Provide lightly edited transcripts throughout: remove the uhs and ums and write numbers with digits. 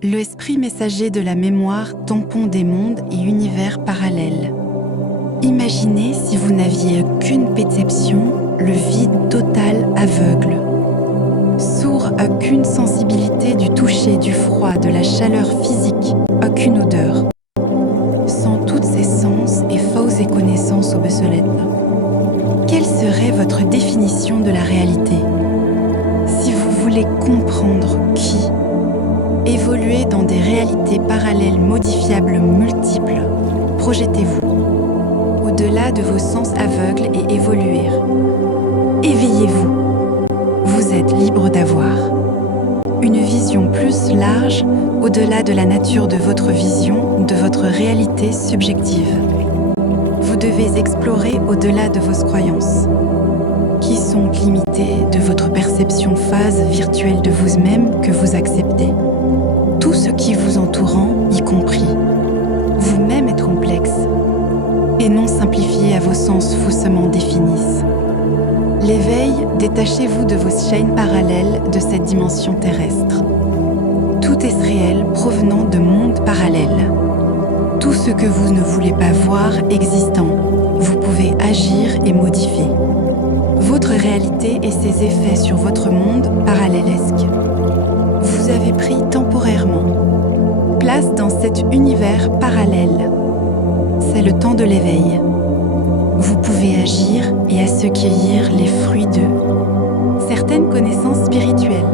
L'esprit messager de la mémoire, tampon des mondes et univers parallèles. Imaginez si vous n'aviez qu'une perception, le vide total aveugle. Sourd à aucune sensibilité du toucher, du froid, de la chaleur physique, aucune odeur. Sans toutes ces sens et fausses connaissances obsolètes. Quelle serait votre définition de la réalité? Si vous voulez comprendre qui, évoluer dans des réalités parallèles modifiables multiples, projetez-vous au-delà de vos sens aveugles et évoluer. Éveillez-vous. Vous êtes libre d'avoir une vision plus large au-delà de la nature de votre vision, de votre réalité subjective. Vous devez explorer au-delà de vos croyances, qui sont limitées de votre perception phase virtuelle de vous-même que vous acceptez. Tout ce qui vous entourant, y compris vous-même, est complexe et non simplifié à vos sens faussement définis. L'éveil, détachez-vous de vos chaînes parallèles de cette dimension terrestre. Tout est réel provenant de mondes parallèles. Tout ce que vous ne voulez pas voir existant, vous pouvez agir et modifier. Votre réalité et ses effets sur votre monde parallélesque. Vous avez pris temporairement place dans cet univers parallèle. C'est le temps de l'éveil. Vous pouvez agir et accueillir les fruits de certaines connaissances spirituelles.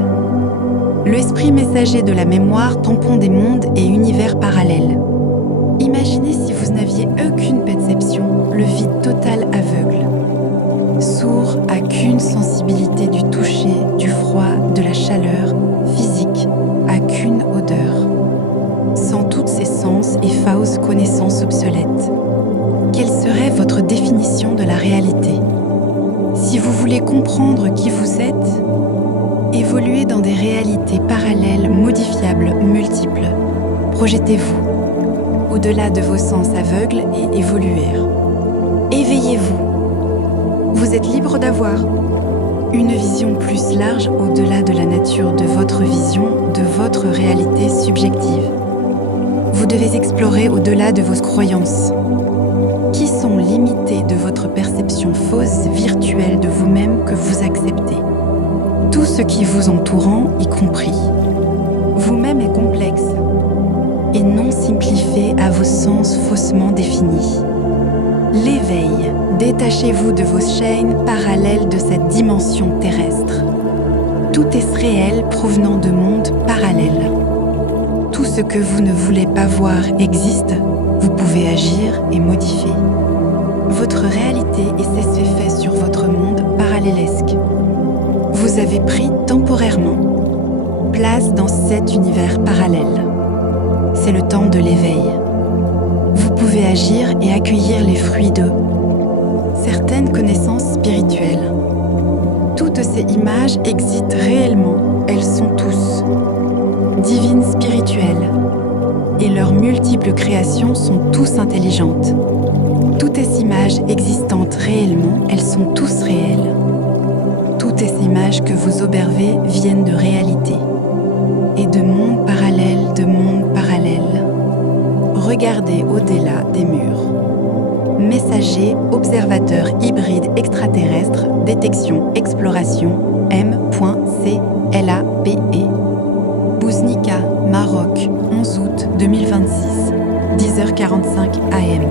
L'esprit messager de la mémoire, tampon des mondes et univers parallèles. Imaginez si vous n'aviez aucune perception, le vide total aveugle. Sourd à aucune sensibilité du toucher, du froid, de la chaleur physique, à aucune odeur. Sans toutes ces sens et fausses connaissances obsolètes. Quelle serait votre définition de la réalité? Si vous voulez comprendre qui vous êtes, évoluez dans des réalités parallèles, modifiables, multiples. Projetez-vous au-delà de vos sens aveugles et évoluer. Éveillez-vous. Vous êtes libre d'avoir une vision plus large au-delà de la nature de votre vision, de votre réalité subjective. Vous devez explorer au-delà de vos croyances, qui sont limitées de votre perception fausse virtuelle de vous-même que vous acceptez. Tout ce qui vous entourant, y compris vous-même, est complexe et non simplifié à vos sens faussement définis. L'éveil, détachez-vous de vos chaînes parallèles de cette dimension terrestre. Tout est réel provenant de mondes parallèles. Tout ce que vous ne voulez pas voir existe, vous pouvez agir et modifier. Votre réalité et ses effets sur votre monde parallélesque. Vous avez pris temporairement place dans cet univers parallèle. C'est le temps de l'éveil. Vous pouvez agir et accueillir les fruits de certaines connaissances spirituelles. Toutes ces images existent réellement, elles sont tous divines spirituelles, et leurs multiples créations sont tous intelligentes. Toutes ces images existantes réellement, elles sont tous réelles. Toutes ces images que vous observez viennent de réalité et de mondes parallèles, de mondes parallèles. Regardez au-delà des murs. Messager, observateur hybride extraterrestre, détection, exploration, M.CLAPE. Bouznika, Maroc, 11 août 2026, 10h45 AM.